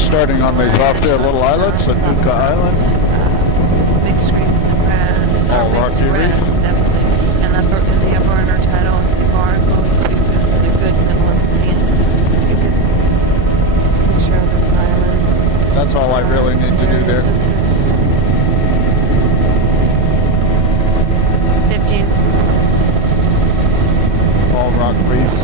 just starting on these off their little islets, Anuka Island. Mixed screens and reds. All rocky reef. Definitely. And the upper intertidal and sea barnacles. It's a good minimalist paint. You can picture of this island. That's all I really need to do there. 15. All rock reefs.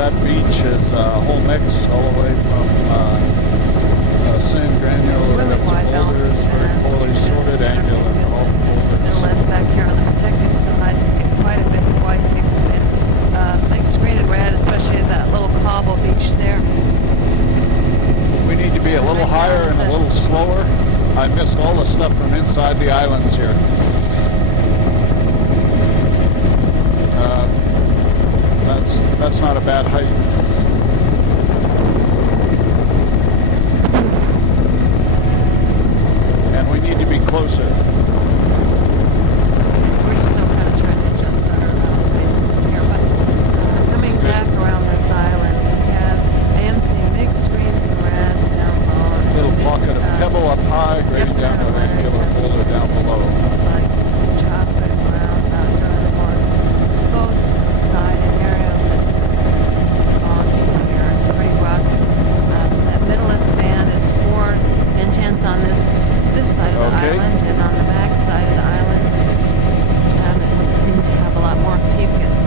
That beach is a whole mix all the way from sand granular to boulders, very poorly sorted, angular, all boulders. Middle back here on the protected side, quite a bit of white mixed green and red, especially that little cobble beach there. We need to be a little higher and a little slower. I missed all the stuff from inside the islands here. That's not a bad height. And we need to be closer. We're still kind of trying to adjust our here, but coming back around this island, I am seeing mixed greens and reds down below. A little pocket of pebble up high, grading down to an angular boulder down below. It's like chocolate browns out here on the more exposed side and areas. On this side of the island, and on the back side of the island, it seemed to have a lot more fucus.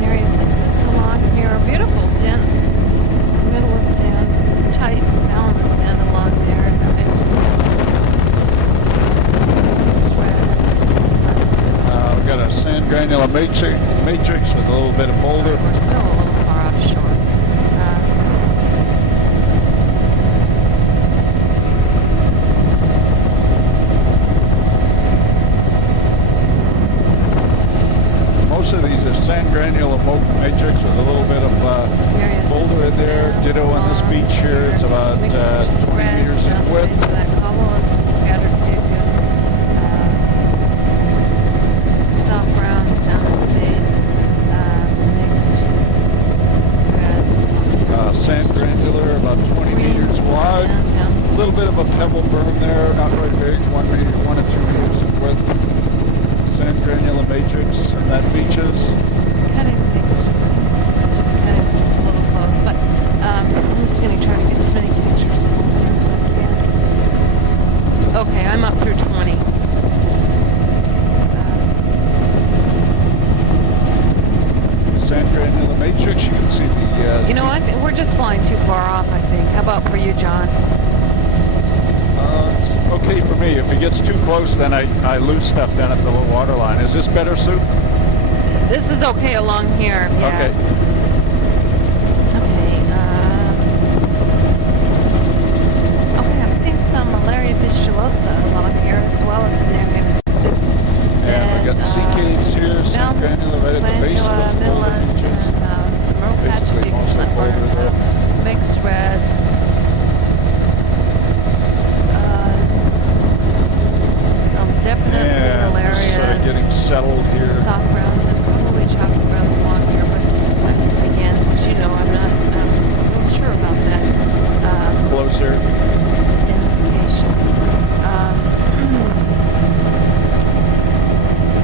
Nereus istis along here, a beautiful, dense, middleless band, tight, balanced band along there. Got a sand granular matrix with a little bit of boulder. We're still a little far offshore. Most of these are sand granular matrix with a little bit of boulder in there. Ditto on this beach here. It's about 20 meters in width. Sand granular, about 20 meters wide. A little bit of a pebble berm there, not very big, 1 or 2 meters in width. Sand granular matrix, and that beaches. Cutting things just seems to be cutting things a little close, but I'm just going to try to get as many pictures of them as I can. Okay, I'm up through 20. Sand granular matrix, you can see the... you know what? We're just flying too far off, I think. How about for you, John? It's okay for me. If it gets too close, then I lose stuff down at the low water line. Is this better, Sue? This is okay along here. Yeah. Okay. Okay, I'm seeing some Malaria fistulosa along here, as well as Nereus istis. And we got sea caves here, sand granular right at the base of the boulder beaches. Basically, mostly boulder there. Mixed reds. Definite malaria. Sort of getting settled here. Soft browns and probably chocolate browns along here, but again, as you know, I'm not real sure about that. Closer. Identification.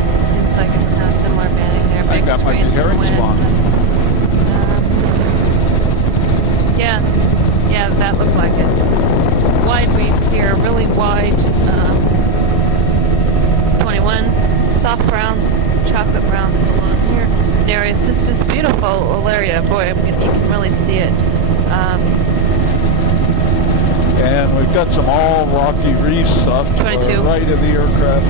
It seems like it's kind of similar banding there. I think that might be herring spawn. Yeah, that looked like it. Wide reef here, really wide, 21 soft browns, chocolate browns along here. Nereus cystis, beautiful area. Boy, you can really see it. And we've got some all rocky reefs off to 22. the right of the aircraft.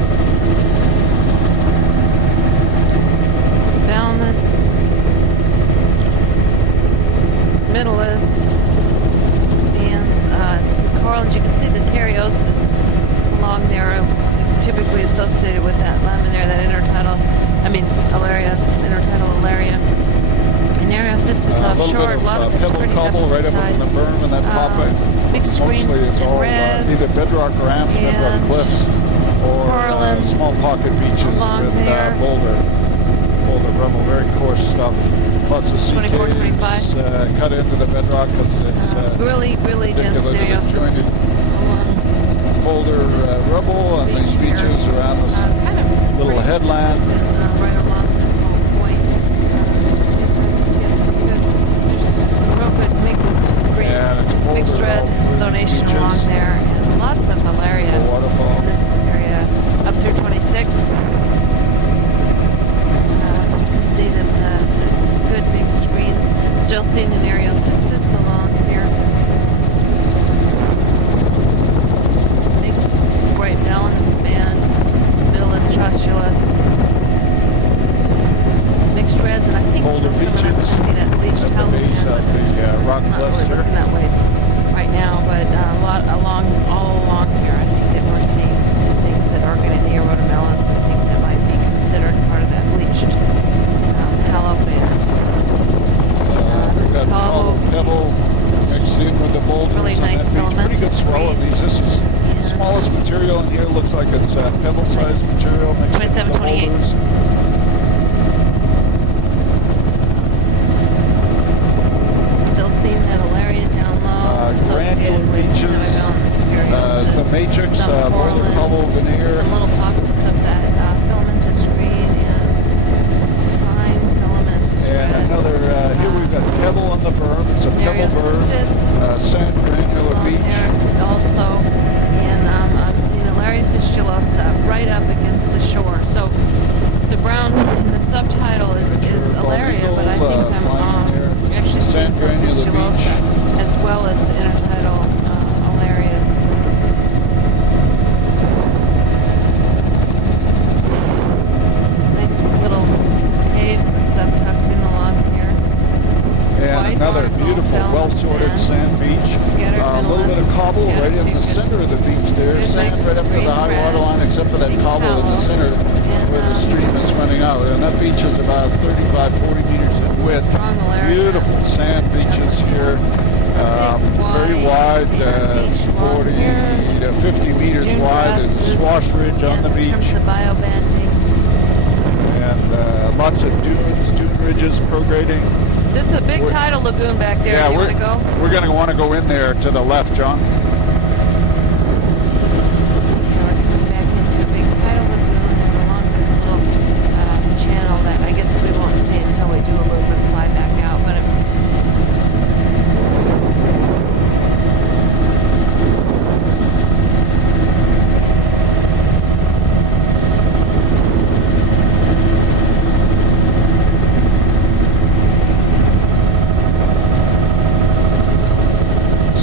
Valmus, Middleus, and some coral. And you can see the Cariosis along there. It's typically associated with that lemon there, that Alaria, intertidal Alaria. And Nereus cystis offshore, a lot of it's pebble pretty cobble right up in the berm and that pop. Mixed greens Mostly it's and all reds. either bedrock ramps, bedrock and cliffs, or corallines small pocket beaches along with there. boulder rubble, very coarse stuff. Lots of sea 24, caves 25. cut into the bedrock because it's really dense ridiculously Nereus jointed cystis along boulder rubble on these beach beaches here. around this Kind of little pretty headland. consistent, right along this whole point. There's some real good mixed green, And it's boulder mixed red all zonation beaches. along there, and lots of malaria The waterfall. in this area up through 26. You can see the good mixed greens. Still seeing the Nereus cystis along here. Big bright Valens band, Middleus Trustulus, mixed reds, and I think Boulder some of that's beaches going to be that bleached at the Helen base of the rock not really cluster. looking that way right now, but all along here, I think that we're seeing things that are going to be rhodomelons and things that might be considered part of that bleached hallow band. We've This got cobble pebble mixed in with the boulders really on nice that beach. Pretty good filamentous swell of these. This is the greens. smallest material in here. Looks like it's pebble-sized Nice. material mixed 27, with the 28. boulders. Still seeing that Alaria down low, associated granular with beaches, Semivalent the matrix, boulder cobble veneer. some little pockets of that filamentous green and fine filamentous And red. another, here we've got pebble on the berm. It's a pebble Nereus berm. cystis Sand granular along beach. there also, and I'm seeing Alaria fistulosa right up against the shore. So the brown in the subtitle is Alaria, but I think I'm actually seeing Sand some granular fistulosa beach. as well as intertidal Alarias. Nice little caves and stuff tucked in along here. And White another barnacle, beautiful, Valens well-sorted band, sand beach. scattered A little bit of middleus, cobble right in the scattered center of the beach there. Good Sand mixed right up to green the high red, water line, except for that big cobble in the fallow, center and, where the stream is running out. And that beach is about 35, 40 meters in width. Strong Alaria. Beautiful sand beaches here. Very wide, beach along 40 here. to 50 meters Dune wide. There's a grasses, swash ridge on the and in terms beach. of biobanding, And lots of dunes, dune ridges, prograding. this is a big tidal lagoon back there. Yeah, Do you we're want to go? we're going to want to go in there to the left, John. Yeah, we're coming back into a big tidal lagoon and along this little channel that I guess we won't see until we do a little bit of fly back out. But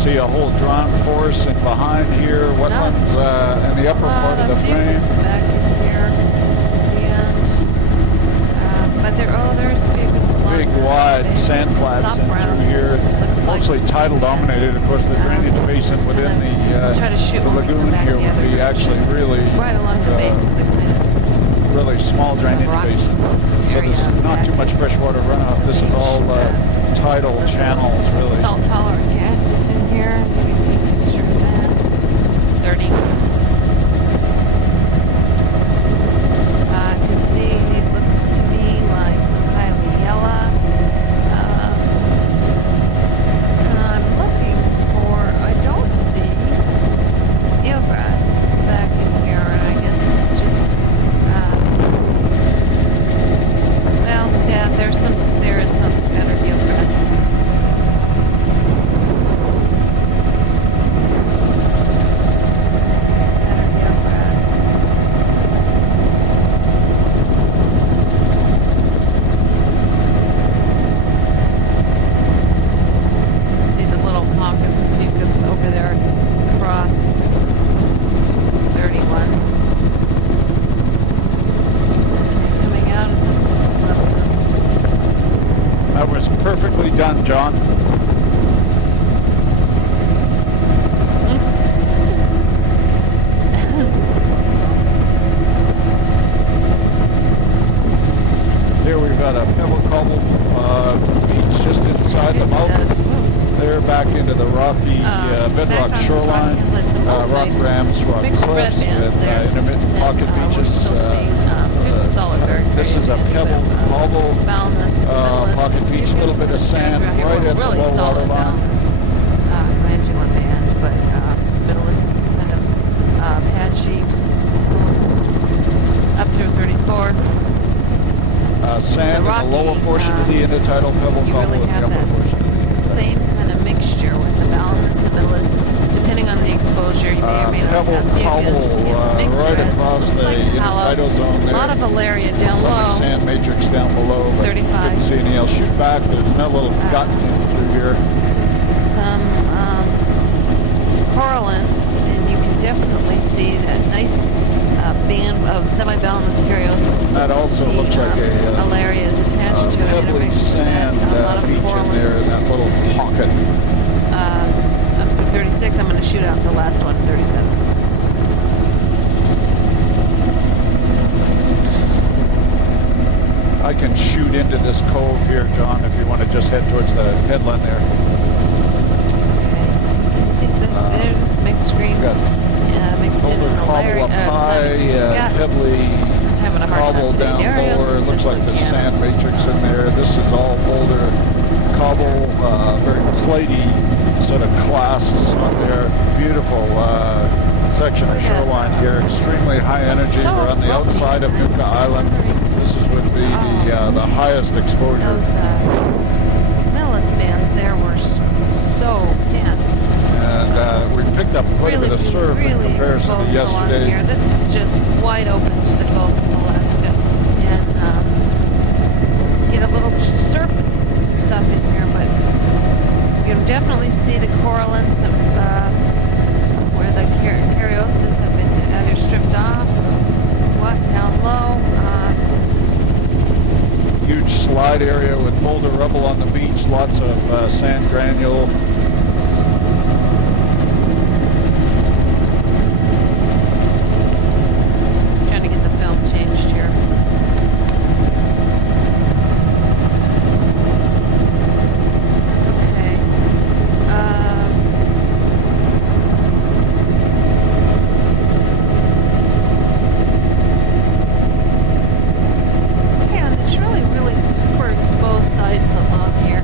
See a whole drawn forest and behind here, wetlands in the upper part of the frame. back in here, and but there's figs Big wide sand flats in through here. Mostly tidal dominated. Of course, the drainage basin within try to shoot the when we come lagoon back here the would other be actually really right along the base of the cliff. really small drainage rocky basin. So area there's not back too much freshwater runoff. This is all tidal channels, really. Salt tolerant gases in here. Maybe take a picture of that. 30. I can see it looks to me like some kind of yellow. And I'm looking for, I don't see eelgrass back in here, and I guess it's just, well, yeah, there is some scattered eelgrass. John? Here we've got a pebble cobble beach just inside the mouth. There back into the rocky bedrock shoreline, rock rams, rock cliffs, with intermittent pocket beaches. This is a pebble cobble pocket beach, a little bit of sand right at the low water line. Ranging on the end, but middle is kind of patchy up through 34. Sand in the lower portion of the intertidal pebble you cobble really in the have upper that portion. same kind of mixture with the balance. The middle is, depending on the exposure, you may or may not pebble have cobble mixed right reds. across It's the like hollow. intertidal zone there. A lot of Alaria down low. Sand matrix down below, but 35. couldn't see any. I'll shoot back. There's no little gut through here. Some corallines, and you can definitely see that nice band of semi-balanced Caryosis. That also looks like a Alaria is attached to it. pebbly sand a lot of beach in corallines. there in that little pocket. Up to 36, I'm going to shoot out the last one, 37. I can shoot into this cove here, John, if you want to just head towards the headland there. Okay. You see there's mixed screens mixed in Boulder the cobble Alaria. up high, pebbly having a hard cobble time down today. Arios lower. It is looks just like the looking at sand matrix in there. This is all boulder cobble, very platey sort of clasts on there. Beautiful section of shoreline here. Extremely high energy. So We're on the outside of Nuka Island. This would be the highest exposure. Those Millis bands there were so dense. And we picked up quite a bit of surf in comparison to exposed along yesterday. here. This is just wide open to the Gulf of Alaska, and get a little surf stuff in here, but you can definitely see the corallines of where the Caryosis have been either stripped off or what down low. Huge slide area with boulder rubble on the beach, lots of sand granule. Trying to get the film changed here. Okay. Okay, on these really super exposed sites along here,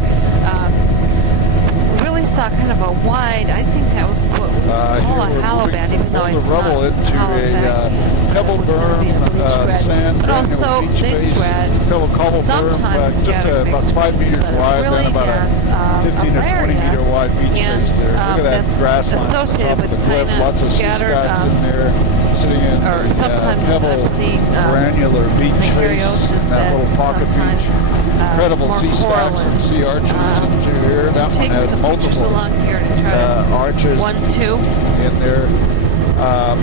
we really saw kind of a wide, I think that was what we call a hollow band, even though it's rubble not into hollow a sand. pebble It was gonna be a berm, bleach red. sand But also granule beach big base, shreds, pebble cobble berm, sometimes just scattered about big 5 meters screens, but wide, really then about dense, a 15 or 20 meter wide beach and base there. Look at that that's grassland on top associated of with the cliff, kind lots of of sea scattered, scratches in there, sitting in or the sometimes pebble I've seen granular beach the face, Caryosis that little pocket sometimes, beach. Incredible more sea stacks and sea arches into here. That one taking has some pictures multiple along here to try to arches 1, 2. in there.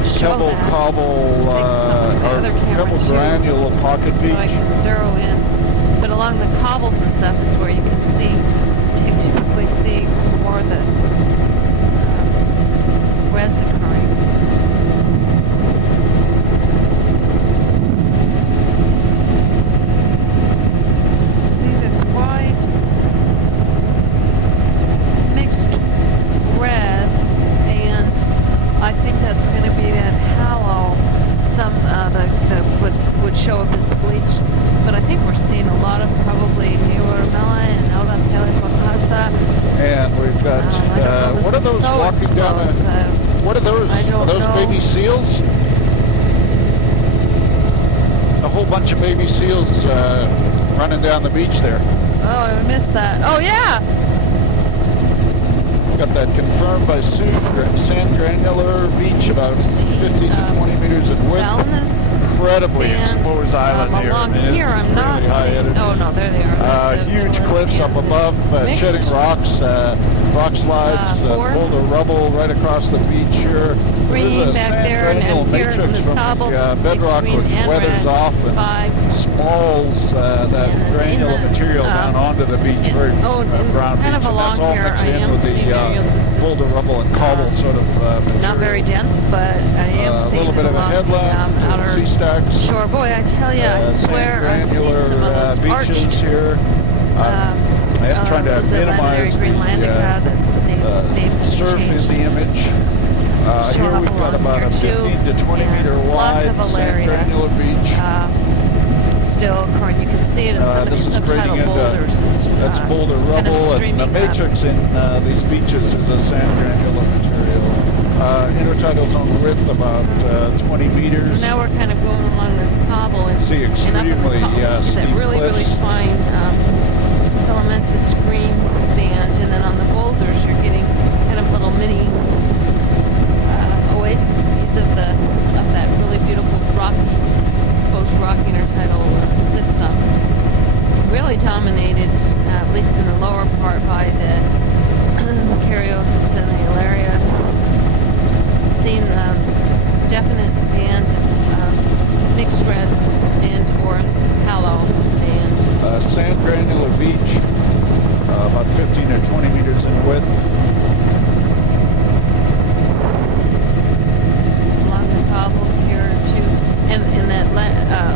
Show Pebble that. cobble, Take some of the or other camera pebble too, granule pocket so I beach. can zero in. But along the cobbles and stuff is where you can see, you typically see some more of the reds occurring. See this wide mixed reds, and I think that's going to be that hollow. Some would show up as bleached, but I think we're seeing a lot of probably Neuromella and Alba Paleopocasa. And we've got, what are those walking down what are those? I don't Are those know. baby seals? A whole bunch of baby seals running down the beach there. Oh, I missed that. Oh, yeah! Got that confirmed by sand granular beach, about 15 to 20 meters in width. Wellness. Incredibly And exposed island here. along I mean, here, it's I'm not really high seeing. energy. Oh, no, there they are. The Huge Millis cliffs up bands. above, Mixed. shedding rocks, rock slides, 4. boulder rubble right across the beach here. Green There's a back sand there, and granular here in matrix this from cobble, the bedrock green which and weathers red. off and 5. balls that granular material down onto the beach, very brown kind beach, of along and that's all here, mixed I in am with seeing aerial the systems. boulder, rubble, and cobble sort of material. Not very dense, but I am A seeing little bit of a along headland, the outer sea stacks, shore. Boy, I tell you, I swear I'm seeing granular some of those beaches arched. here. I am trying to was it minimize Greenlandica that's named surf in the image. Showing Here up we've got along about here a too, 15 to 20 and meter lots wide of sand Alaria. granular beach. Still occurring. You can see it in some of This these is subtidal grading into boulders. It's, that's boulder kind of rubble, and the streaming up. matrix in these beaches is a sand granular material. Intertidal zone width about 20 meters. Now we're kind of going along this cobble and See extremely that steep really cliffs. fine filamentous green band, and then on the boulders you're getting kind of little mini oases of that really beautiful exposed rocky intertidal system. It's really dominated, at least in the lower part, by the Caryosis and the Alaria. Seen definite band of mixed reds and or hallow band. Sand granular beach, about 15 or 20 meters in width. Along the cobbles here too, and that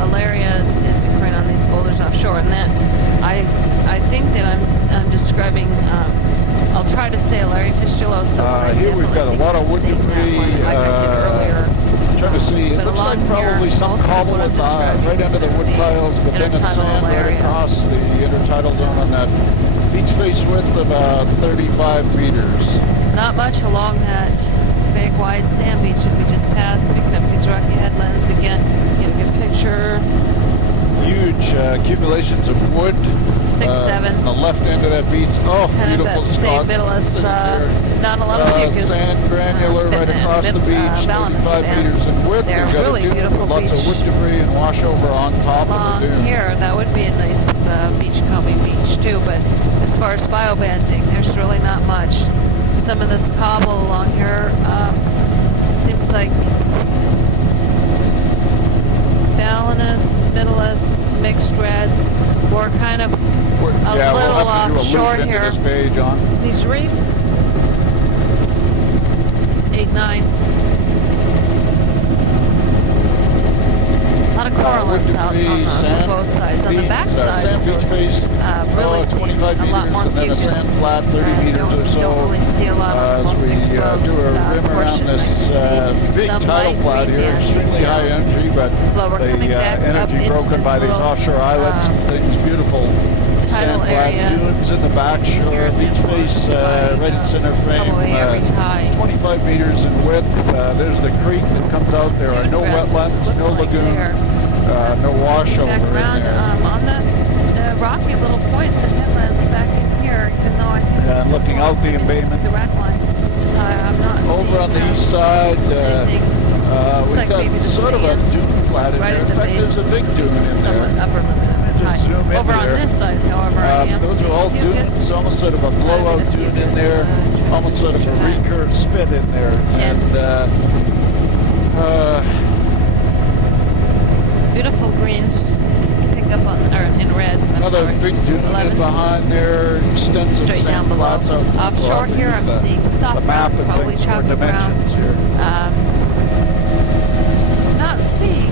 Alaria is occurring on these boulders offshore, and that's I think that I'm describing. I'll try to say Alaria fistulosa. Here we've got a lot of wood debris. Like I did earlier. Trying to see, it But looks like along probably here, some most of cobble what I'm with, describing right under the is wood the piles, but then it's intertidal sand right area. across the intertidal zone on that beach face width about 35 meters. Not much along that big wide sand beach that we just passed, picking up these rocky headlands again. Get a good picture. Huge accumulations of wood. 6, 7. On the left end of that beach. Oh, Kind of beautiful that same spot. middleless, not a lot of mucus. Sand granular right across the beach, 35 meters in width. They're We've got really a dune beautiful with lots beach. of wood debris and washover on top Along of the dune. here, that would be a nice beachcombing beach too, but as far as biobanding, there's really not much. Some of this cobble along here seems like balinus, middleless, mixed reds. We're kind of Yeah, little we'll have to do a offshore loop into here. this bay, John. These reefs, 8, 9. A lot of corals out on both sides. On the back side, sand beach face, really 25 a meters, lot more and then a fucus. sand flat, 30 meters or so. Don't really see a lot of As most we exposed do a rim around portion. this big some tidal light flat green here, bands extremely high down. energy, but Well, we're coming the back up energy into broken this by these little, offshore islets and things, beautiful tidal sand flat area. dunes in the back shore, Here it's beach face, influenced by, right in center frame, probably every tide. 25 meters in width. There's the creek that comes out. There are no Dune grass wetlands, look no like lagoon, there. no washover Back in around there. on the rocky little points and headlands back in here, even though I think Yeah, it's looking close, out the I can see embayment. the red line. So I'm not Over seeing on the east side, anything. we've like got maybe the sort of a sand dune flat in right there. at In the fact, base. there's a big dune in Somewhat there. upper limit of the Just tide. zoom in Over on here. this side, however, I am Those are all seeing dunes, fucus. almost sort of a blowout dune in there, almost sort of a recurve spit in there. And beautiful greens pick up on, or in reds. I'm another sorry. big dune 11. in behind there, extensive Straight down sand below. flats out Offshore here, I'm seeing soft the map browns, and probably things for chalky dimensions browns. here. Not seeing,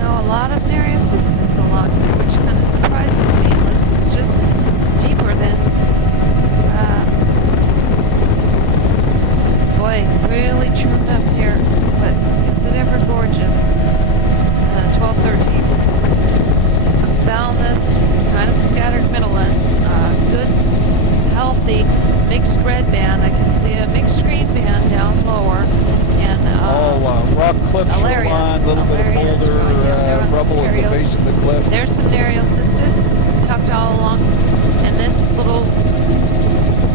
a lot of Nereocystis along here, which kind of surprises me. It's just deeper than, boy, really trimmed up here. But is it ever gorgeous? 12, 13. Balinus, kind of scattered middleless, good, healthy, mixed red band. I can see a mixed green band down lower. And All rock cliff Alaria. shoreline, a little bit of Alaria is boulder right down there on rubble those at the areas. base of the cliff. There's some Nereocystis tucked all along. And this little,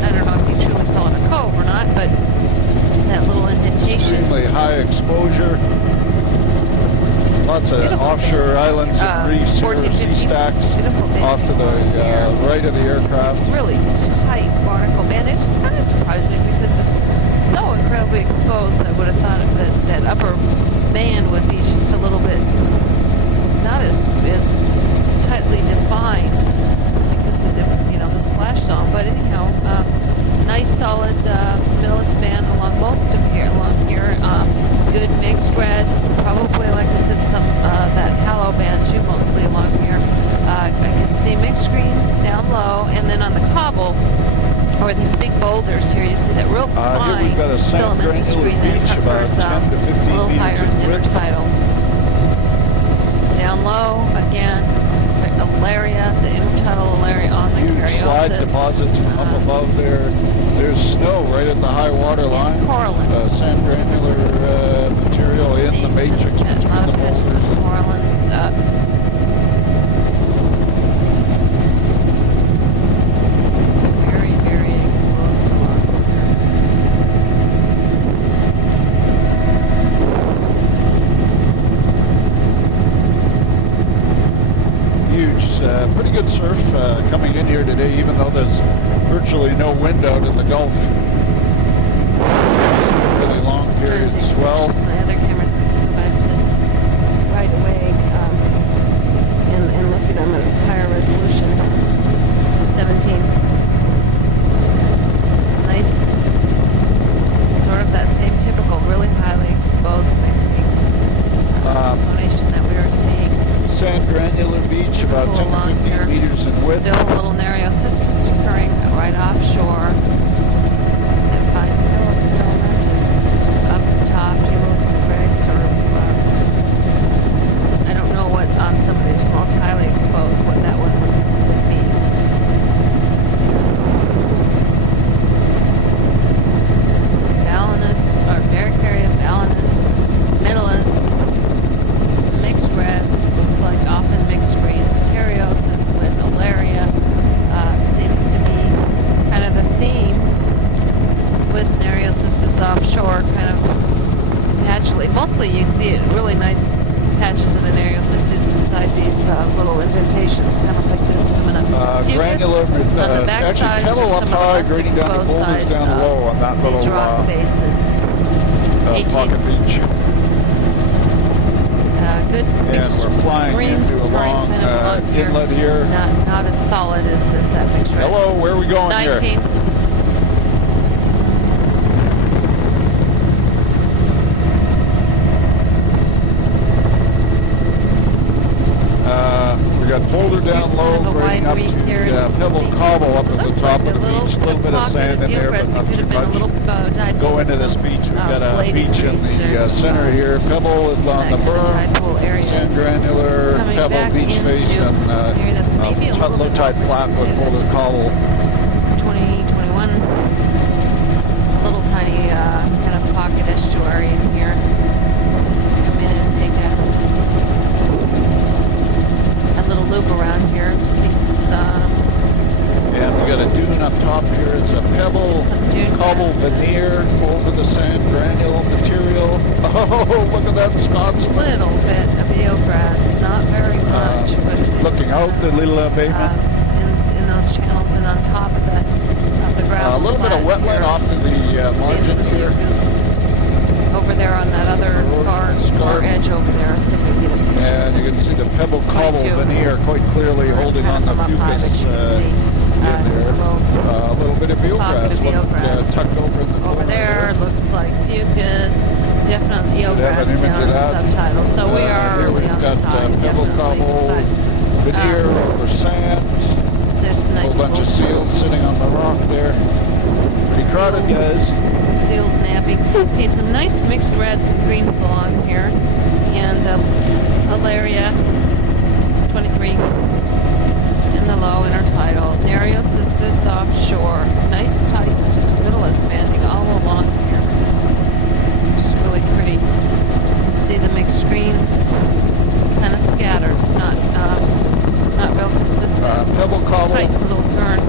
I don't know if you truly call it a cove or not, but that little indentation. Extremely high exposure. Lots of Beautiful offshore band. islands and reefs here, 14, sea 15. stacks Beautiful band. off to the right of the aircraft. Really tight barnacle band. It's just kind of surprising because it's so incredibly exposed. I would have thought that upper band would be just a little bit not as solid vanilla span along most of here. Good mixed reds, probably like I said, some that halo band too, mostly along here. I can see mixed greens down low, and then on the cobble, or these big boulders here, you see that real fine here we've got a sand filamentous granular green that beach about covers 10 to 15 a little meters higher in width. intertidal. Down low, again, the Alaria, the intertidal Alaria on the Huge slide Caryopsis. deposits up above there. There's snow right at the high water line. Corallines. Sand granular material in the matrix between A lot the of patches boulders. of corallines. Very, very exposed along Huge, pretty good surf coming in here today, even though there's virtually no wind out in the Gulf. Really long period of swell. My other camera's going to go back to right away and look at them at higher resolution. 17. Nice, sort of that same typical, really highly exposed zonation that we were seeing. Sand granular beach, about 10 Along to 15 here. meters in width. Still a little Nereocystis occurring right offshore. And fine filamentous up top, little crags or I don't know what on some of these most highly exposed what that one would be. Balanus or Barricaria, Balanus, Middleus, mixed reds, looks like often mixed greens, Caryopsis with Alaria. Seems to be kind of a theme with Nereocystis offshore, kind of patchily. Mostly you see it really nice patches of the Nereocystis inside these little indentations, kind of like this coming up. Granular, on the back actually sides kettle or up some of the high, less grading down the exposed boulders sides down of low on that these little rock faces. 18. pocket beach. Good And mixed we're flying greens into a long kind of along here. inlet here. Not as solid as that mixed red. Hello, where are we going 19. here? We got boulder down Here's low, kind of a grading wide up reef here. to Pebble See, Cobble up at the looks top like of the beach. A little bit of sand in there, but not could too have been a much. little tide Go pool into with this some, beach. We've got a bladed beach in reefs the there. center here. Pebble is on That the kind of tide berm. pool area. Sand granular, Coming Pebble back beach into face, and here that's maybe a little low bit tide over flat with 22, boulder that's cobble. 2021. Little tiny kind of pocket estuary in here. Come in and take a little loop around here. See And we got a dune up top here. It's a pebble some dune cobble grasses. veneer over the sand granule material. Oh, look at that Scotsman. Little bit of eelgrass, not very much, but it's, Looking out the little embayment. in those channels and on top of the gravel. A little bit of flat wetland here. off to the margin Some here. mucus over there on that other far edge over there. So we get it. And you can see the pebble cobble 22. veneer quite clearly holding on the Kind of come up high, but fucus you can see, in there. a A little bit of eelgrass, pocket of eelgrass. tucked over in the over corner there looks like fucus. Definitely Should have eelgrass an image down of in that. the subtitle. So we are Here early we've on got the tide, pebble definitely. cobble veneer But, over sand. there's a A nice whole bunch little of seals sitting on the rock there. Pretty crowded, guys. seals napping. Okay, some nice mixed reds and greens along here. And Alaria, 23 in the low intertidal. Nereocystis offshore. Nice tight middle banding all along here. It's really pretty. You can see the mixed greens. It's kind of scattered, not real consistent. Pebble cobble. Tight little turn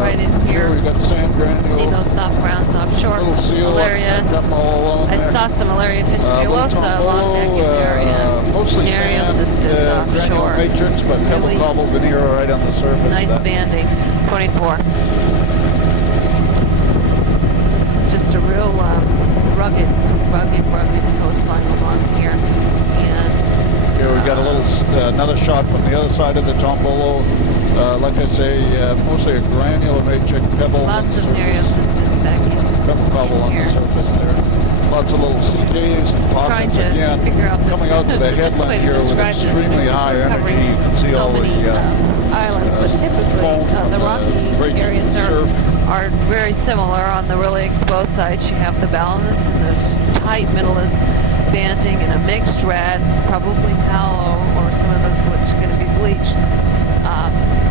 right in here. We've got sand granule. See those soft browns offshore. Little seal. Alaria. Got all along I there. saw some Alaria fistulosa along back in there, and mostly Nereocystis sand, granular offshore. matrix, but pebble Really cobble veneer right on the surface. Nice That- banding. 24. This is just a real rugged coastline along here. And Here we got a little another shot from the other side of the Tombolo. Like I say, mostly a granular matrix pebble. on lots the of surface. Nereocystis back in. Pebble cobble on the here. surface there. Lots of little CKs and Trying pockets to again. figure out Coming out to the best way headland to here with describe this, extremely because high we're energy. covering You can see so all many the islands, but typically foam from the rocky areas are very similar. On the really exposed sides, you have the Balinus and the tight Middleus banding and a mixed red, probably mallow or some of the which is going to be bleached.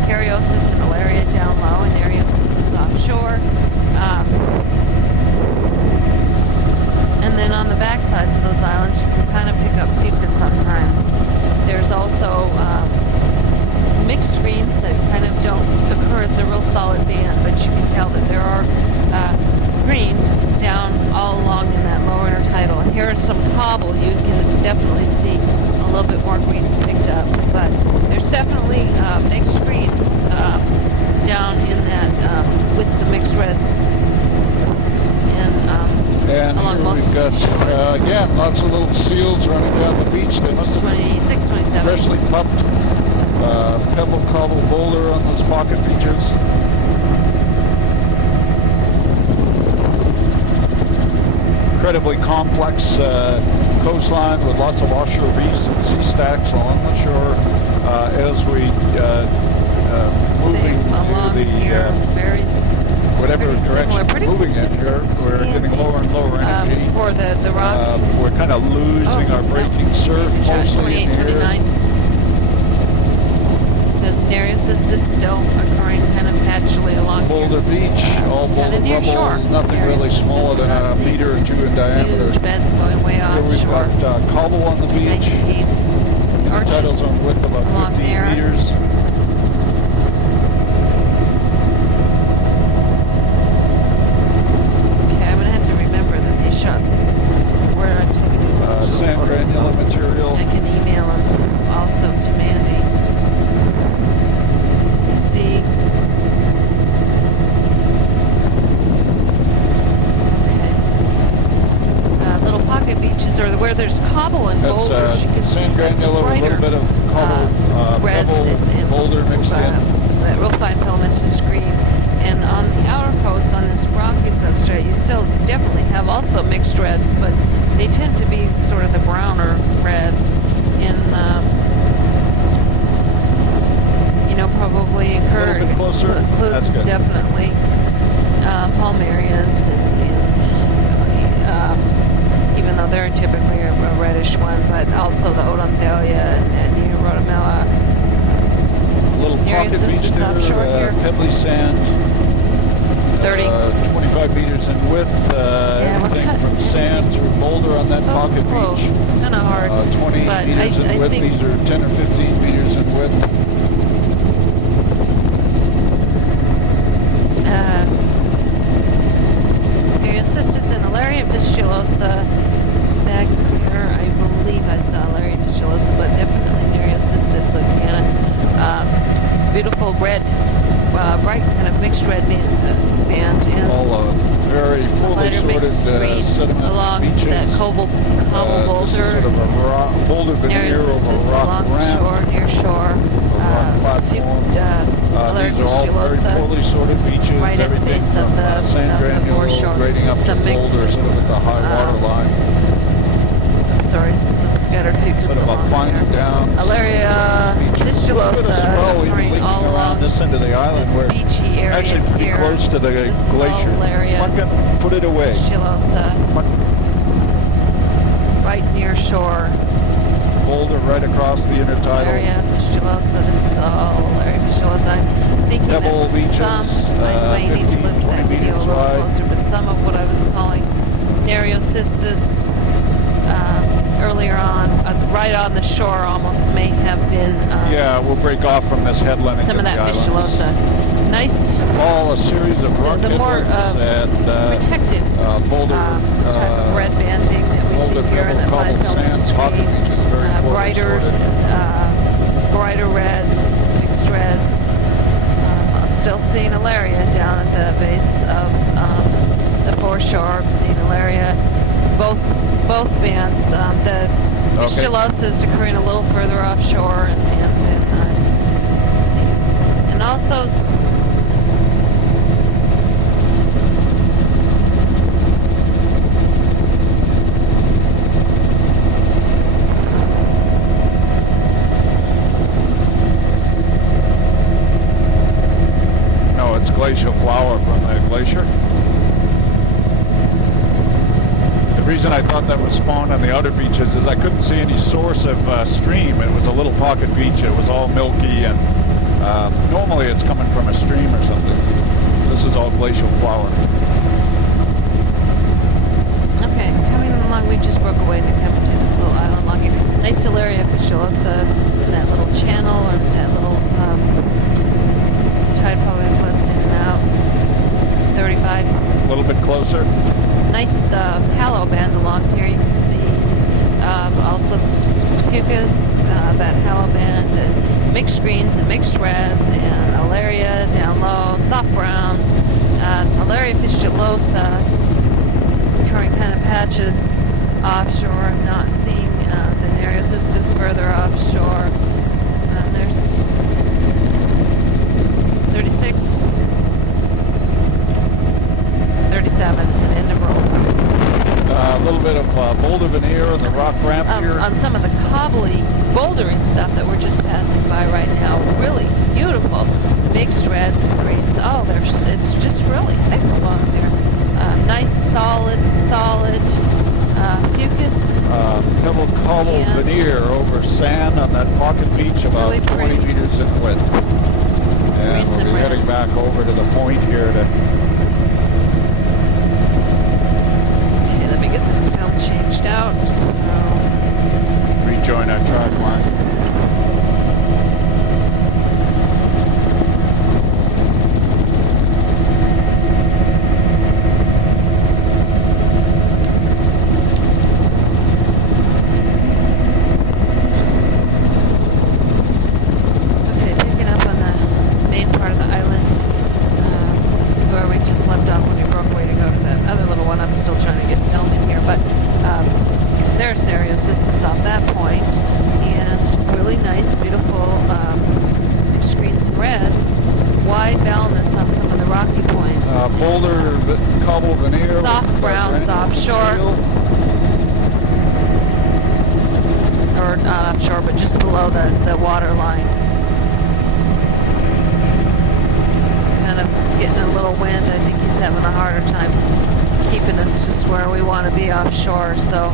Caryopsis and Alaria down low, and Nereocystis offshore. And then on the back sides of those islands, you can kind of pick up Fucus sometimes. There's also mixed greens that kind of don't occur as a real solid band, but you can tell that there are greens down all along in that lower intertidal. And here are some cobble. You can definitely see a little bit more greens picked up, but there's definitely mixed greens down in that with the mixed reds and along here most we've got, again, lots of little seals running down the beach. They must have been 26, 27. freshly pumped. Pebble cobble boulder on those pocket beaches. Incredibly complex coastline with lots of offshore reefs and sea stacks along the shore as we moving along to the here, very whatever pretty direction similar, we're pretty moving in here. We're getting lower and lower energy. For the rocky. We're kind of losing our breaking surf mostly in 28, here. 29. The Nereocystis still occurring kind of patchily along Boulder here. Beach, all Kind boulder of near rubble, shore. nothing really Nereocystis, smaller than we're not a seeing meter or these two in diameter. Huge beds going way Here we've offshore. got cobble on the Nice beach, caves. tidal Arches. zone width about along 15 there. meters. Okay, I'm going to have to remember that these shots where I'm taking these pictures. Sand granular material. I can email them also to Mandy. Let's see. Okay. Little pocket beaches are where there's cobble and boulders. That's You can sand see granular with a little bit of cobble, reds pebble, and boulder mixed in. that real fine filamentous green. And on the outer coast, on this rocky substrate, you still definitely have also mixed reds, but they tend to be sort of the browner reds in, probably A little bit closer. That's includes good. definitely palmarias, and even though they're typically a reddish one, but also the Odonthelia and Neorotomella. Little pocket Nereocystis beach there, offshore here. pebbly sand. 30. 25 meters in width, we're everything cut- from sand to boulder on that so pocket close. beach. It's kind of hard. 20 but meters in I width. think These are 10 or 15 meters in width. Nereocystis and Alaria fistulosa back here. I believe I saw Alaria fistulosa, but definitely Nereocystis looking at it. Beautiful red, bright kind of mixed red band and All very fully lighter sorted mixed green sediment along beaches. that cobble This is boulder. sort of a boulder veneer over Nereocystis a rock along the ramp. shore, near shore. rock platform. Alaria These are all very fistulosa. fully sorted beaches. Right at the everything base of from the sand granular foreshore. grading up Some to mixed, boulder, sort of at the high water line. Sorry, some scattered fucus Sort of a along finer there. down. Alaria fistulosa occurring all along this end of the island this where beachy area actually pretty here. close to the This is all glacier. Alaria Fucking put it away. fistulosa, right near shore. Boulder right across the intertidal. Alaria fistulosa, this is all Alaria fistulosa. I'm thinking Pebble that beaches, some, I might need to 15, look at that 20 video a meters little wide. closer, but some of what I was calling Nereocystis earlier on, right on the shore almost may have been Yeah, we'll break off from this headland and some of get that the islands. fistulosa. Nice, All a series of rock the more headlands and protected boulder, type of red banding that we boulder see here in that pebble, fine cobble, filamentous sand, pocket green. beaches, very poorly Brighter, sorted. brighter reds, mixed reds. Still seeing Alaria down at the base of the foreshore. I'm seeing Alaria, both bands. The fistulosa is occurring a little further offshore, and also The reason I thought that was spawned on the outer beaches is I couldn't see any source of stream. It was a little pocket beach. It was all milky, and normally it's coming from a stream or something. This is all glacial flower. Okay, coming along, we just broke away to come to this little island along here. Nice Alaria fissulosa in that little channel, or that little tide probably floods in and out. 35. A little bit closer. Nice halo band along here. You can see also fucus, that halo band, and mixed greens and mixed reds, and Alaria down low, soft browns, Alaria fissulosa, occurring kind of patches offshore. I'm not seeing the Nereocystis further offshore. There's 36, 37, and Emerald. A little bit of boulder veneer on the rock ramp here. On some of the cobbly, bouldery stuff that we're just passing by right now. Really beautiful. Mixed reds and greens. Oh, it's just really thick along there. Nice, solid fucus. Pebble cobble veneer over sand on that pocket beach, about Really 20 pretty. meters in width. And Greens we'll and be heading reds. back over to the point here to Okay, let me get this film changed out. So, rejoin our track line. okay, picking up on the main part of the island, where we just left off when we broke away to go to that other little one. I'm still trying to get film in here, but there's Nereocystis off that point, and really nice, beautiful mixed greens and reds. Wide baldness on some of the rocky points. Boulder cobble veneer. Soft browns granule offshore. material. Or not offshore, but just below the water line. Kind of getting a little wind. I think he's having a harder time keeping us just where we want to be offshore, so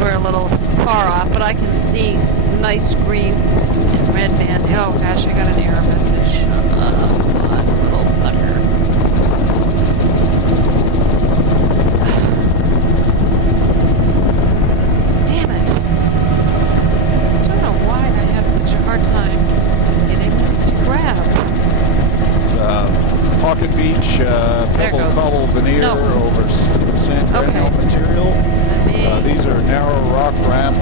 we're a little far off, but I can see nice green and red band. Oh gosh, I got an error message. Come on, little sucker. Damn it. I don't know why I have such a hard time getting this to grab. Pocket beach, pebble goes. cobble veneer No. over sand granule Okay. material. Let me... These are narrow rock ramp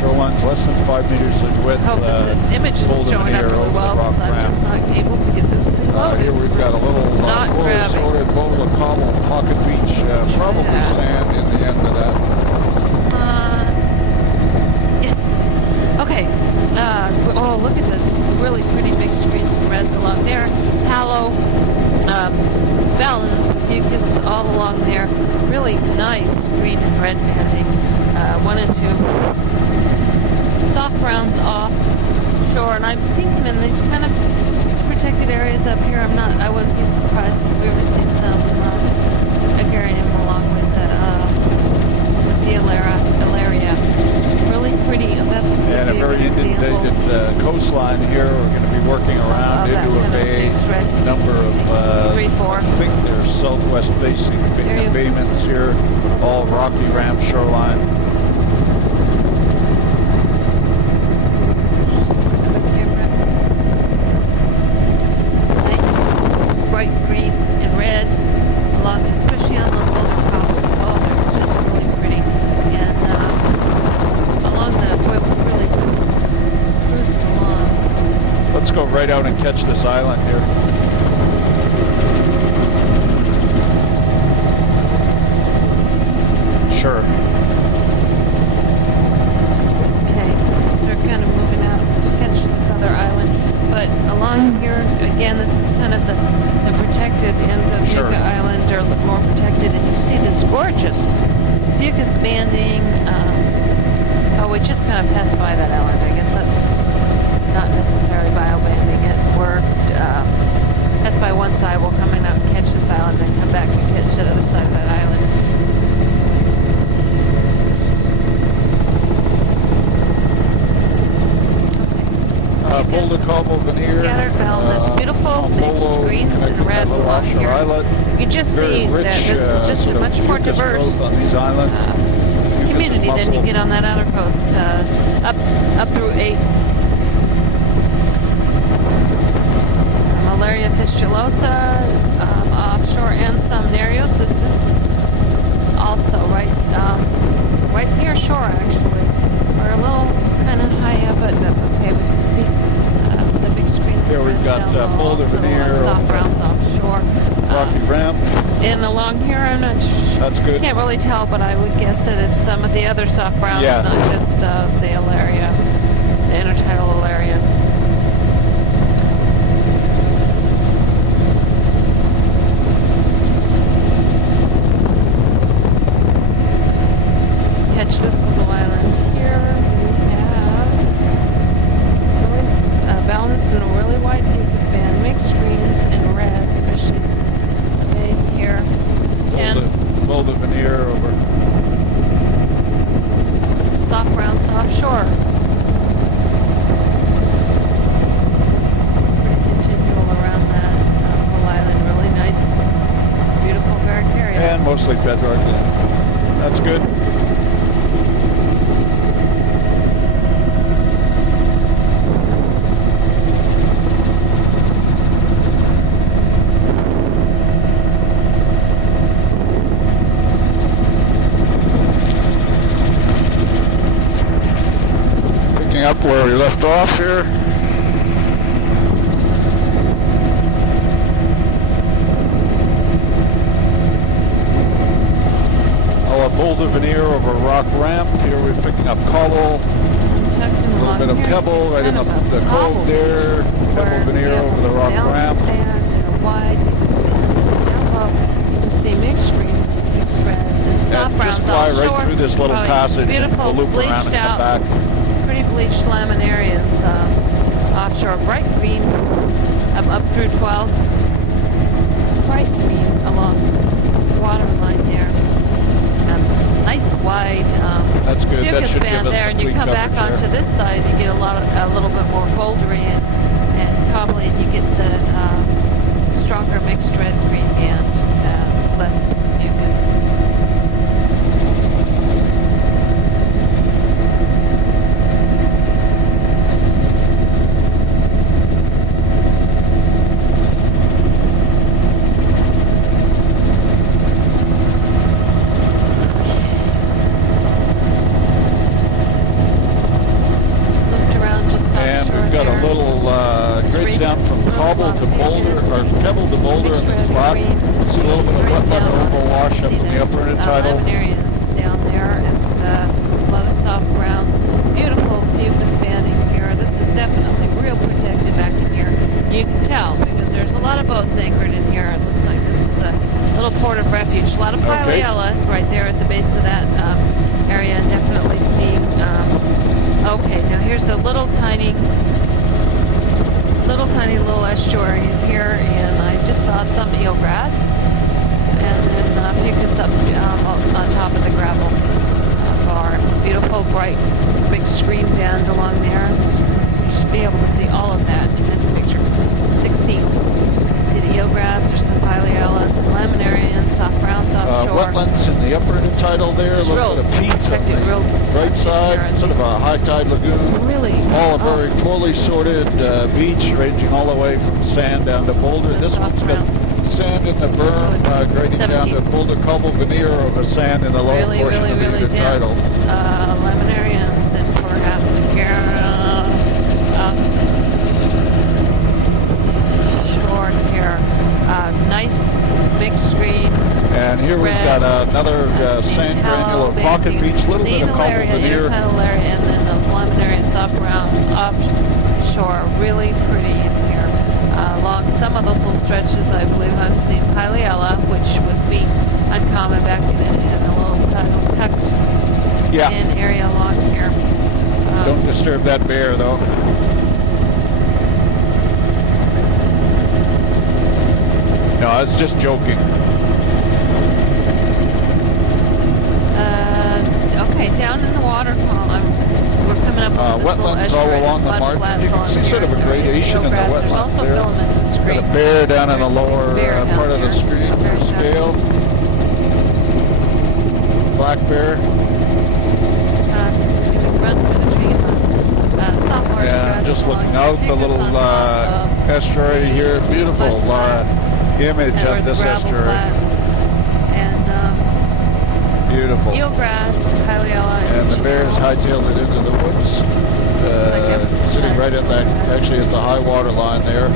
shorelines less than 5 meters in width. hope the image is boulder showing up veneer really over the well, rock because I'm ramp. just not able to get this thing loaded. Here we've got a little Not grabbing. sorted boulder cobble pocket beach, probably Yeah. sand in the end of that. Yes. Okay. Oh, look at the really pretty mixed greens and reds along there. Halo, valens, fucus all along there. Really nice green and red banding. 1 and 2. Soft browns off shore, and I'm thinking in these kind of protected areas up here, I wouldn't be surprised if we were seeing some agrarium along with the Alaria. Really pretty. That's And a be very good example inundated coastline here. We're going to be working around of that into a kind of bay. mixed red. Number of, 3, 4. I think they're southwest facing Nereocystis. bayments here. All rocky ramp shoreline. Nice bright green and red along, especially on those boulder cobbles. Oh, they're just really pretty. And along we're really cruising along. Let's go right out and catch this island here. Sure. Okay, they're kind of moving out to catch this other island. But along here, again, this is kind of the protected end of Sure. Yucca Island, or more protected. And you see this gorgeous fucus banding. We just kind of passed by that island. I guess not necessarily biobanding it. We're passed by one side. We'll come in out and catch this island, then come back and catch the other side of that island. Boulder Cobble Veneer. Scattered found this beautiful mixed greens and reds along here. You can just see that this is just a much more diverse on these islands. community than you get on that outer coast, up through 8. Malaria fistulosa, offshore, and some Nereocystis. Also, right near shore, actually. We're a little kind of high up, but that's okay. We can see the big screens. Here we've got Boulder Veneer, soft browns offshore. Rocky Ramp. And along here, I'm not sure. That's good. Can't really tell, but I would guess that it's some of the other soft browns, Yeah. not just the Alaria, the intertidal Alaria. Let's catch this little island here. We have really, balanced in a really wide Picus band, mixed greens and reds, especially the base here. 10. Boulder Veneer over. Soft browns offshore. Pretty continual around that whole island. Really nice, beautiful Barracaria. And mostly bedrock. That's good. Up where we left off here. Boulder Veneer over Rock Ramp. Here we're picking up cobble. Tucked in A little bit of pebble right in the cove there. Pebble Veneer over the Rock Ramp. Wide, you can see mixed greens, mixed reds, and soft browns just fly offshore. right through this little passage. Beautiful, and we'll loop around and bleached come out. back. Pretty bleached laminarians offshore, bright green up through 12, bright green along the waterline there. Nice wide That's good. That Picus should band give us there, and you come back there. onto this side, you get a little bit more bouldery and probably you get the stronger mixed red green band, less mucus. Down from cobble to boulder, or pebble to boulder in this spot. It's a little bit of wetland overwash up in the upper intertidal. Laminarians down there, and a lot of soft browns. Beautiful mucus banding here. This is definitely real protected back in here. You can tell because there's a lot of boats anchored in here. It looks like this is a little port of refuge. A lot of Pileella right there at the base of that area. Definitely seeing. Okay, now here's a little tiny little estuary in here, and I just saw some eelgrass, and then Picus up on top of the gravel bar. Beautiful, bright, big screen band along there. You should be able to see all of that in this picture. 16. See the eelgrass, there's some Pileella, some laminarians, soft browns offshore. Wetlands in the upper intertidal there, a little bit of peat on the right side, sort of a high tide lagoon. Really? All a very fully sorted beach ranging all the way from sand down to boulder. This one's got sand in the berm, grading down to boulder cobble veneer over sand in the lower portion of the intertidal. Laminarians and perhaps short here. Nice mixed greens. And here we've got another sand granular pocket beach, a little bit of cobble veneer. And then those laminarian soft browns offshore. Really pretty in here. Along some of those little stretches, I believe I've seen Pileella, which would be uncommon back in a little tucked in area along here. Don't disturb that bear, though. No, I was just joking. Okay, down in the water column, we're coming up on this little wetlands all along the margin. You can see sort of a gradation in the There's wetlands also there. filamentous green. Got a bear down in the lower Bear down part of the here. stream for scale. Black bear. You can run through the tree. Soft marsh Yeah, grass just along looking here. out the Fingers little on top of estuary here. Beautiful image and of this gravel estuary. flats. And Beautiful. eelgrass, Hyliella, And the bears hightailed it into the woods, sitting right at that, actually at the high water line there.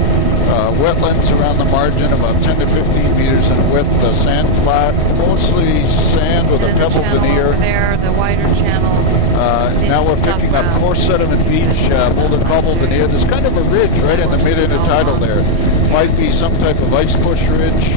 Wetlands around the margin, about 10 to 15 meters in width. The sand flat, mostly sand with a and the pebble channel veneer. over there, the wider channel. Now we're Soft picking up ground. coarse sediment beach, boulder cobble veneer. There's kind of a ridge right in the mid-intertidal there. Might be some type of ice push ridge.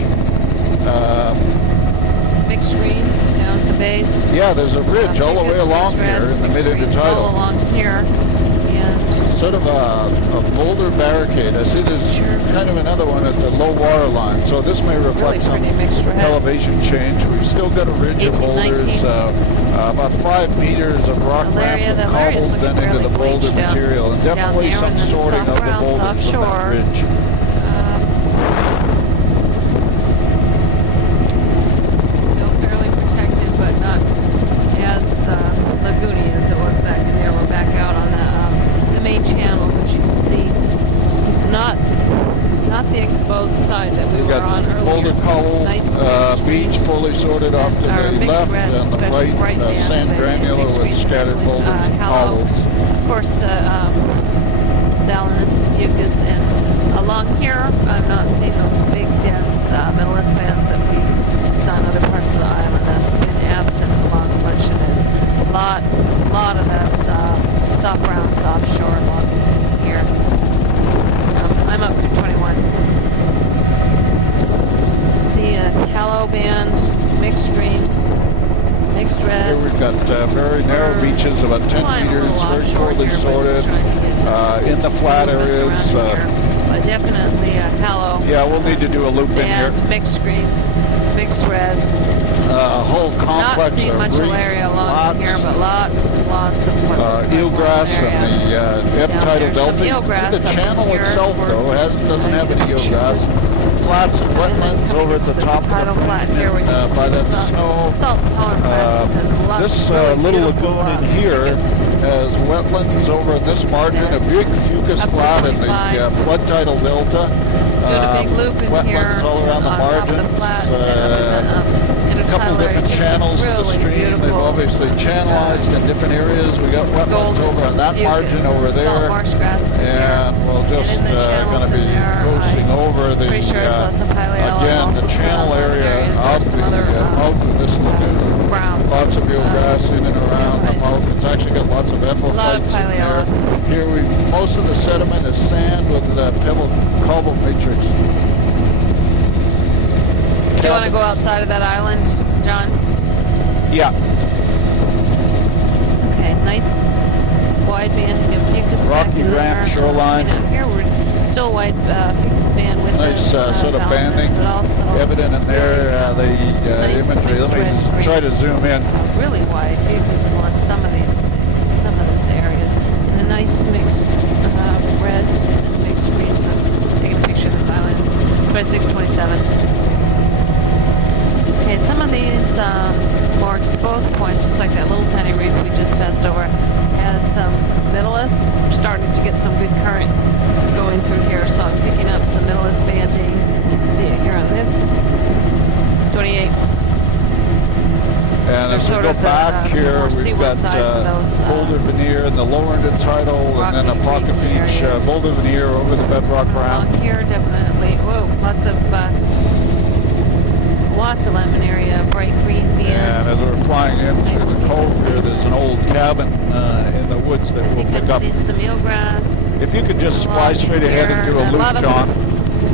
Mixed greens down at the base. Yeah, there's a ridge all the way along here in the mid-intertidal. All along here. And Sort of a boulder barricade. I see there's kind of another one at the low water line. So this may really reflect some pretty mixed reds. elevation change. We've still got a ridge of 18, boulders, 19. about 5 meters of rock Alaria, ramp the and Alaria's cobbled then looking into the fairly boulder bleached down- material. And down definitely there, some and then the sorting soft of the grounds boulders from that offshore. ridge. Still fairly protected, but not as lagoony as it was back in there. We're back out on the main channel, which you can see. Not the exposed side that we We've were got on earlier. boulder cobble Nice beach greens. fully sorted off to Our the mixed left, reds, and the especially right bright band, sand and granular mixed with greens, scattered definitely, boulders and hollow. cobbles. Of course, the Dalinus fucus, and along here, I'm not seeing those big, dense Middleus bands that we saw in other parts of the island. That's been absent along much of this. Lot of that soft grounds offshore along here. I'm up to 21. See a callow band, mixed greens, mixed reds. Here we've got very narrow beaches, about 10 Flying a meters, little very offshore poorly here, but sorted. trying to get In the flat movements areas, around here. But definitely a callow. yeah, we'll need to do a loop in here. And mixed greens, mixed reds. A whole Not complex seeing of much green, area along lots, here, but lots of what looks like eelgrass one area. and the ebb Down tidal there, some delta. eelgrass The up channel here itself, where though, doesn't have any you can eelgrass. choose. Flats and And then wetlands coming over at into the this top of tidal the flat here where you plain, can by see that the snow. salt tolerant grasses and lots This of really little beautiful, lagoon in here fucus. has wetlands over in this margin, a big fucus Up to flat in the 25. flood tidal delta. Doing a big loop in wetlands here all around the on top of margins. the flats and up in the A couple intertidal area. different Just channels of the really stream. They've beautiful obviously channelized in different areas. We got wetlands golden over on that fucus, margin over salt there. marsh grasses And we'll just in the channels going to be in there, coasting over the, pretty sure I saw some Hyliella, again, also the some channel other area areas. of There's the some other, mouth of this lagoon. browns. Lots of eelgrass in and around the mouth. It's actually got lots of A lot of epiphytes in there. Hyliella. Here most of the sediment is sand with pebble cobble matrix. Do you want to go outside of that island, John? Yeah. Okay, nice wide band of fucus back Rocky in there. ramp shoreline. Out here we're still wide fucus band with Nice the sort of Dalinus, banding but also evident in there. The nice imagery. Let me mixed red just try to greens. zoom in. Really wide fucus along some of these areas, and the nice mixed reds and mixed greens. I'm taking a picture of this island. 26, 27. Okay, some of these more exposed points, just like that little tiny reef we just passed over, had some Middleus. We're starting to get some good current going through here, so I'm picking up some Middleus banding. You can see it here on this 28. And as we sort go of the, back here, more we've seaward got sides of those, boulder veneer in the lower intertidal, and then a rocky pocket green beach areas. boulder veneer over the bedrock Along ramp. here, definitely. Whoa, lots of lemon area, bright green And band. as we're flying in Nice through the cove here, there's an old cabin in the woods that I we'll think pick I'm up. seeing some eelgrass. If you could just fly along straight ahead and here, do a and loop, lot of John, it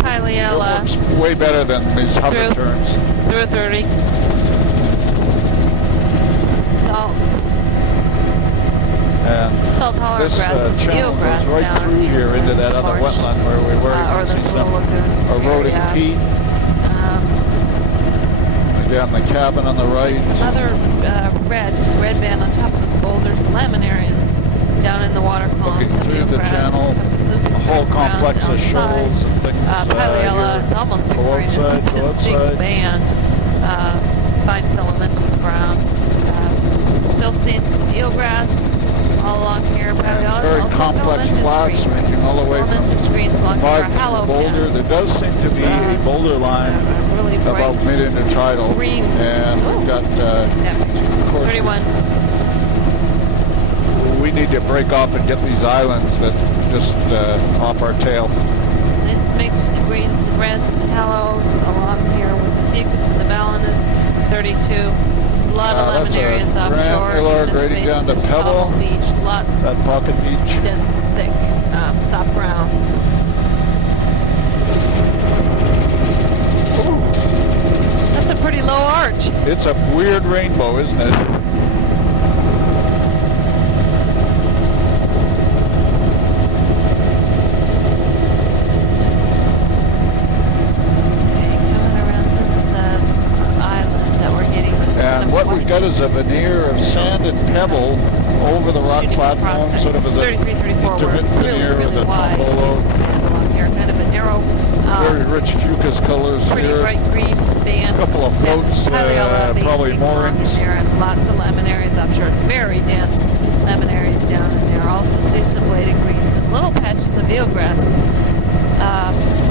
Hyliella works way better than these hover Through. turns. through 30. And Salt tolerant this grasses, channel eelgrass goes right down through in here into this that other marsh, wetland where we were. You or can see this some little lagoon eroding area. peat. Again, the cabin on the right. Some other red band on top of those boulders, lemon areas. down in the water columns. Looking through the channel, a whole complex of shoals and things. Pyleella, it's almost submarine. It's a distinct band. Fine filamentous ground. Still seeing eelgrass all along here. Pyleella, very also complex filamentous flats screens. ranging all the way from Filamentous screens along here. mud Hallow to boulder. band. There does seem to be a boulder line Really bright about mid-intertidal. green. And we've got, Yeah. of course, 31. we need to break off and get these islands that just off our tail. Nice mixed greens and reds and yellows along here with the Fucus and the Balinus. 32. A lot of lemon that's a areas offshore. granular even grading the down to base of this Pebble. Pebble Beach. Lots That pocket beach. dense, thick, soft browns. That's a pretty low arch. It's a weird rainbow, isn't it? And what we've got is a veneer of sand and pebble over the rock platform, sort of as a 33, 34, intermittent really, veneer really with a wide. tombolo. Along here, kind of a narrow, Very rich fucus colors pretty here. bright green band. A couple of floats, probably moorings. There and lots of lemon areas offshore. It's very dense lemon areas down in there. Also see some bladed greens and little patches of eelgrass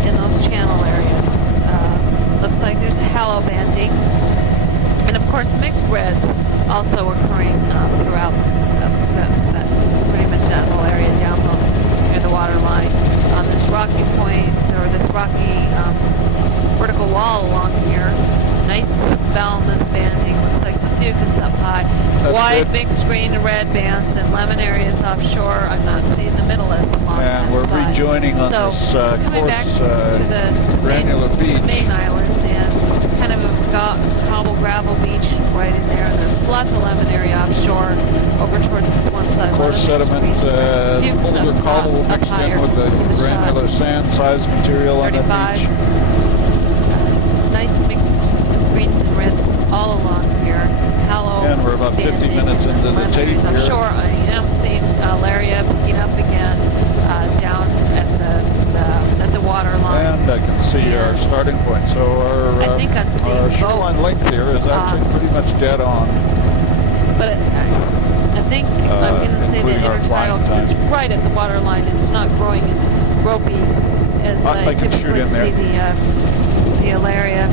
in those channel areas. Looks like there's hallow banding. And of course, mixed reds also occurring throughout pretty much that whole area down near the water line. On this rocky point, or this rocky vertical wall along here, nice Balinus banding. Looks like some fucus up high. That's Wide, good. mixed green and red bands and lemon areas offshore. I'm not seeing the middle as along And that we're spot. rejoining on So, this coming back course to the granular beach. main island and kind of a cobble gravel beach right in there. And there's lots of lemon area offshore over towards this one side. Coarse sediment, boulder cobble mixed in with the granular sand size material on the 35. beach. Nice mixed greens and reds all along here. Hallow. And we're about 50 banding, minutes into the lemon tape areas here. offshore. I am seeing Laria picking up again down at the water line. And I can see our starting point. So I think I'm seeing our both. shoreline length here is actually pretty much dead on. But I think I'm going to say the including our flying intertidal, because time. it's right at the water line. It's not growing as ropey as I I can shoot typically in there. see the Alaria.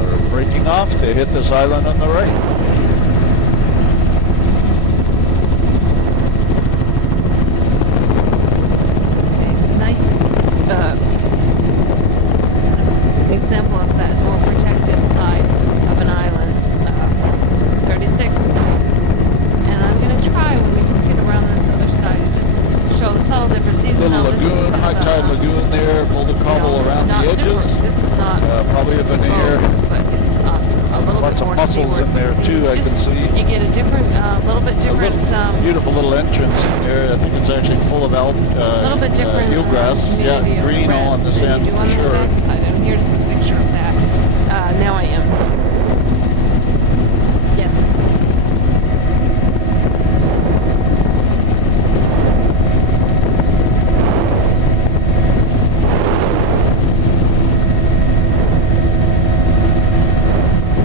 We're breaking off to hit this island on the right. Nice example of that more protected side of an island. 36. And I'm going to try when we just get around this other side to just show the subtle difference. Even Little though this is lagoon, kind high of tide lagoon there, boulder cobble around the not edges. This is not Probably a veneer. exposed, but it's a little Lots bit of more mussels seaward. in there too, I can Just- see. You get a different, little bit different, Beautiful little entrance in there. I think it's actually full of a little bit different eelgrass. Yeah, community of green all on reds the than sand you do for on the sure. backside. And here's a picture of that. Now I am. Yes.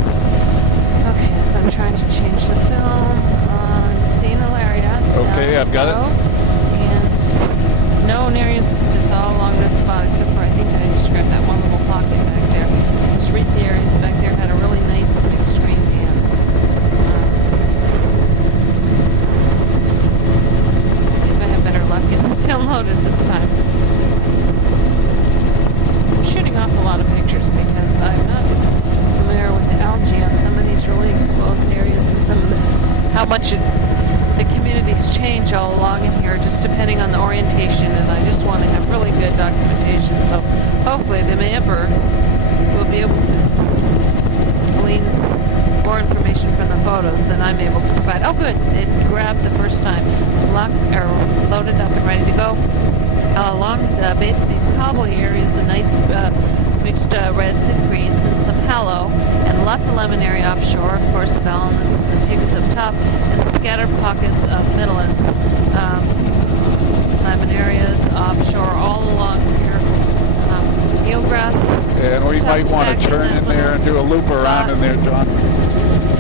Okay, so I'm trying to change the film on Seeing Alaria. Okay, I've got it. And no area assistance all along this spot, except for I think I just grabbed that one little pocket back there. Just read the areas back there had a really nice mixed green band. See if I have better luck getting the film loaded this time. I'm shooting off a lot of pictures because I'm not familiar with the algae on some of these really exposed areas and some of how much the communities change all along in here just depending on the orientation, and I just want to have really good documentation, so hopefully the mapper will be able to glean more information from the photos than I'm able to provide. Oh good, it grabbed the first time. Locked or loaded up and ready to go. along the base of these cobbly areas, a nice mixed reds and greens and some hallow, and lots of lemon area offshore. Of course, the Valens, the Picus up top, and scattered pockets of Middlelands. Lemon areas offshore all along here. Eelgrass. And we might want to turn in there and do a loop around in there, John.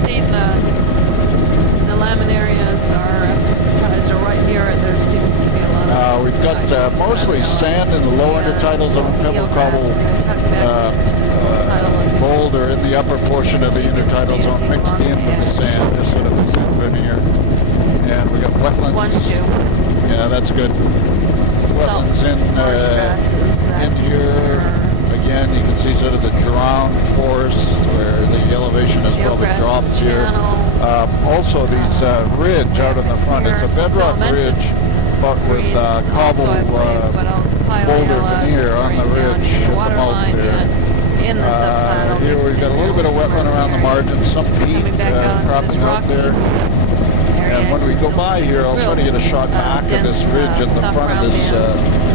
See, the lemon areas are advertised are right near it. There seems to be a lot of... We've got mostly sand in the low intertidal zone, pebble cobble, boulder in the upper portion of the intertidal zone, mixed in with the sand, just sort of a sand veneer. And we got wetlands. 1, 2. Yeah, that's good. Wetlands in here. Again, you can see sort of the drowned forest where the elevation has probably dropped here. Also, these ridge out in the front. It's a bedrock ridge, but with cobble boulder veneer on the ridge at the mouth here. Here we've got a little bit of wetland around the margins, some peat cropping up there. And when we go by here, I'll try to get a shot back of this ridge at the front of this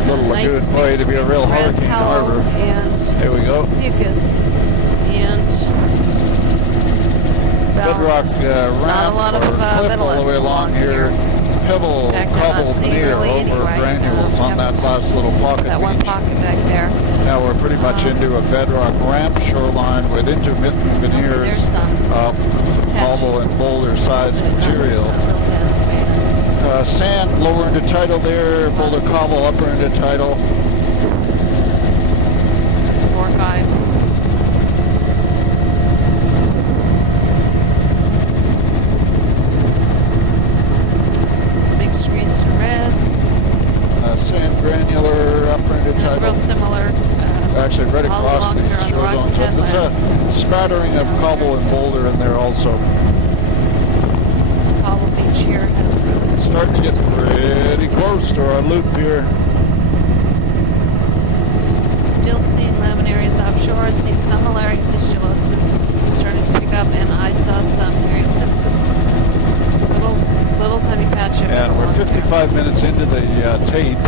little lagoon. Boy, to be a real hurricane harbor. There we go. Mucus and bedrock ramp or cliff all the way along here. Pebble, cobble veneer over granules on that last little pocket that one pocket back there. Now we're pretty much into a bedrock ramp shoreline with intermittent veneers of cobble and boulder sized material. Sand lower intertidal there, boulder cobble upper intertidal. 4, 5. Mixed greens and reds. Sand granular upper intertidal. Real similar. Actually, right across the shore zones. There's a spattering of cobble and boulder in there also. This cobble beach here has starting to get pretty close to our loop here. Still seeing lemon areas offshore, seeing some malaria fistulosis starting to pick up, and I saw some Mariocystis. Little tiny patch of... And we're 55 minutes into the tape.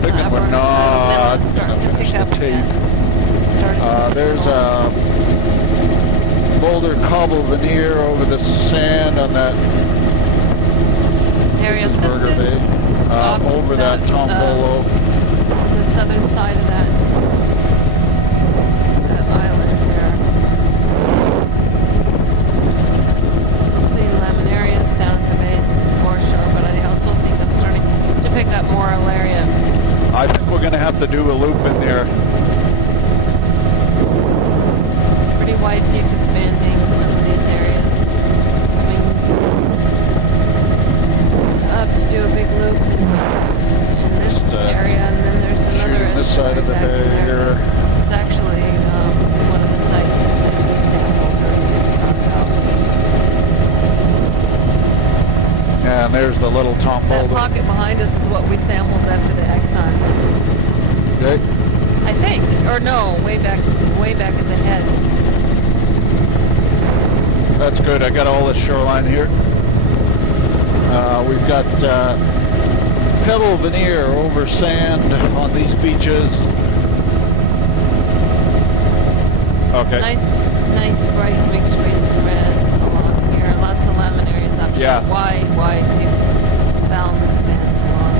Thinking we're not going to finish the tape. There's a boulder cobble veneer over the sand on that Burger Bay, over that Tombolo. The southern side of that island there. Still seeing lemon areas down at the base of the foreshore, but I also think I'm starting to pick up more alaria. I think we're going to have to do a loop in there. Pretty wide peak expanding in some of these areas. Up to do a big loop in this area, and then there's another this side of the bay here. It's actually one of the sites that we sampled during the And there's the little Tom That Boulder. pocket behind us is what we sampled after the Exxon. Okay. I think, or no, way back at the head. That's good. I got all this shoreline here. We've got pebble veneer over sand on these beaches. Okay. Nice bright mixed greens and reds along here. Lots of lemon areas up here. Yeah. Wide boundless band along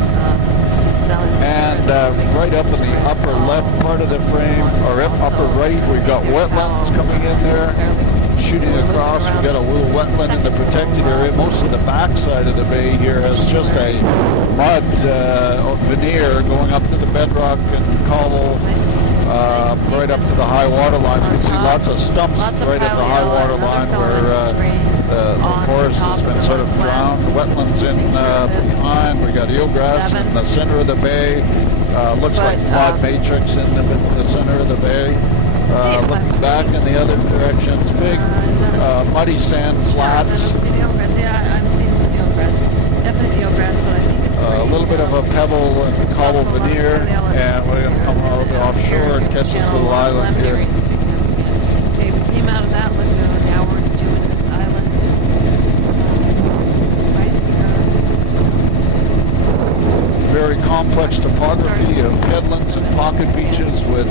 Zellens. And right up in the upper left part of the frame, or upper right, we've got wetlands coming in there. Shooting across, we got a little wetland in the protected area. Most of the backside of the bay here has just a mud veneer going up to the bedrock and cobble, right up to the high water line. You can see lots of stumps right at the high water line where the forest has been sort of drowned. Wetlands in behind. We got eelgrass in the center of the bay. Looks like quad matrix in the center of the bay. Looking back in the other directions, big muddy sand flats. I'm seeing some eelgrass. Definitely eelgrass, but I think it's a little bit of a pebble and cobble veneer, and we're going to come out offshore and catch this little island here. Okay, we came out of that lagoon, now we're doing this island. Right here. Very common complex topography of headlands and pocket beaches with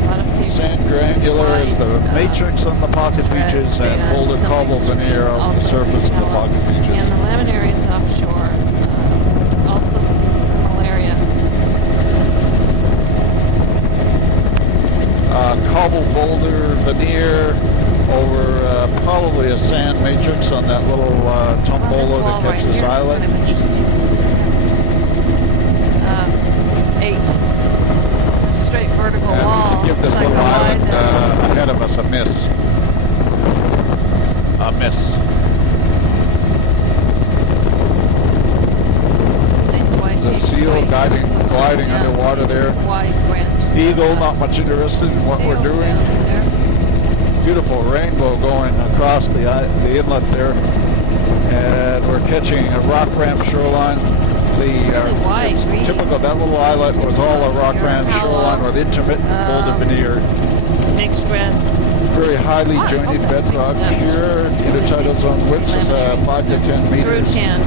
sand granular as the matrix on the pocket beaches and boulder cobble veneer on the surface of the pocket beaches. And the laminaries offshore also some malaria. Cobble boulder veneer over probably a sand matrix on that little tombola that catches this islet. Kind of interesting. 8 straight vertical And wall. we can give this It's like little a island wide, ahead of us a miss. A miss. nice wide The beach, seal wide gliding yeah, underwater there. Wide branch. Eagle, not much interested in what we're Seals doing. down there. Beautiful rainbow going across the inlet there. And we're catching a rock ramp shoreline. Really wide, It's green. typical, that little islet was all a rock ramp shoreline with intermittent boulder veneer. Mixed reds. Very highly Oh, jointed okay. bedrock Yeah. here. Intertidal zone widths of 5 to 10 Through meters. 10.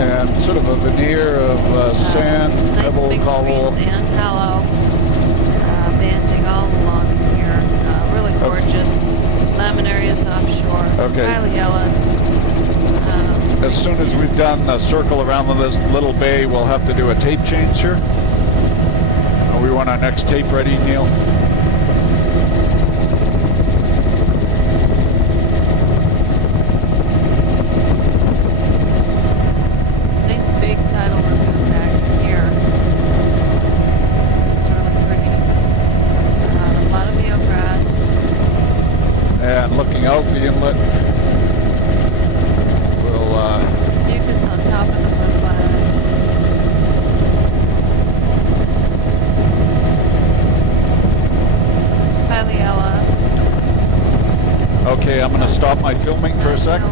And sort of a veneer of sand, Nice pebble, mixed cobble. greens and tallow. Banding all along here. Really gorgeous. Laminarias offshore. Okay. Highly yellows. As soon as we've done a circle around this little bay, we'll have to do a tape change here. We want our next tape ready, Neil. Nice big tidal lagoon back here. This is really pretty. A lot of eelgrass. And looking out the inlet, we'll Mucus on top of the woodlands. Hyliella. okay, I'm going to stop my filming for a sec.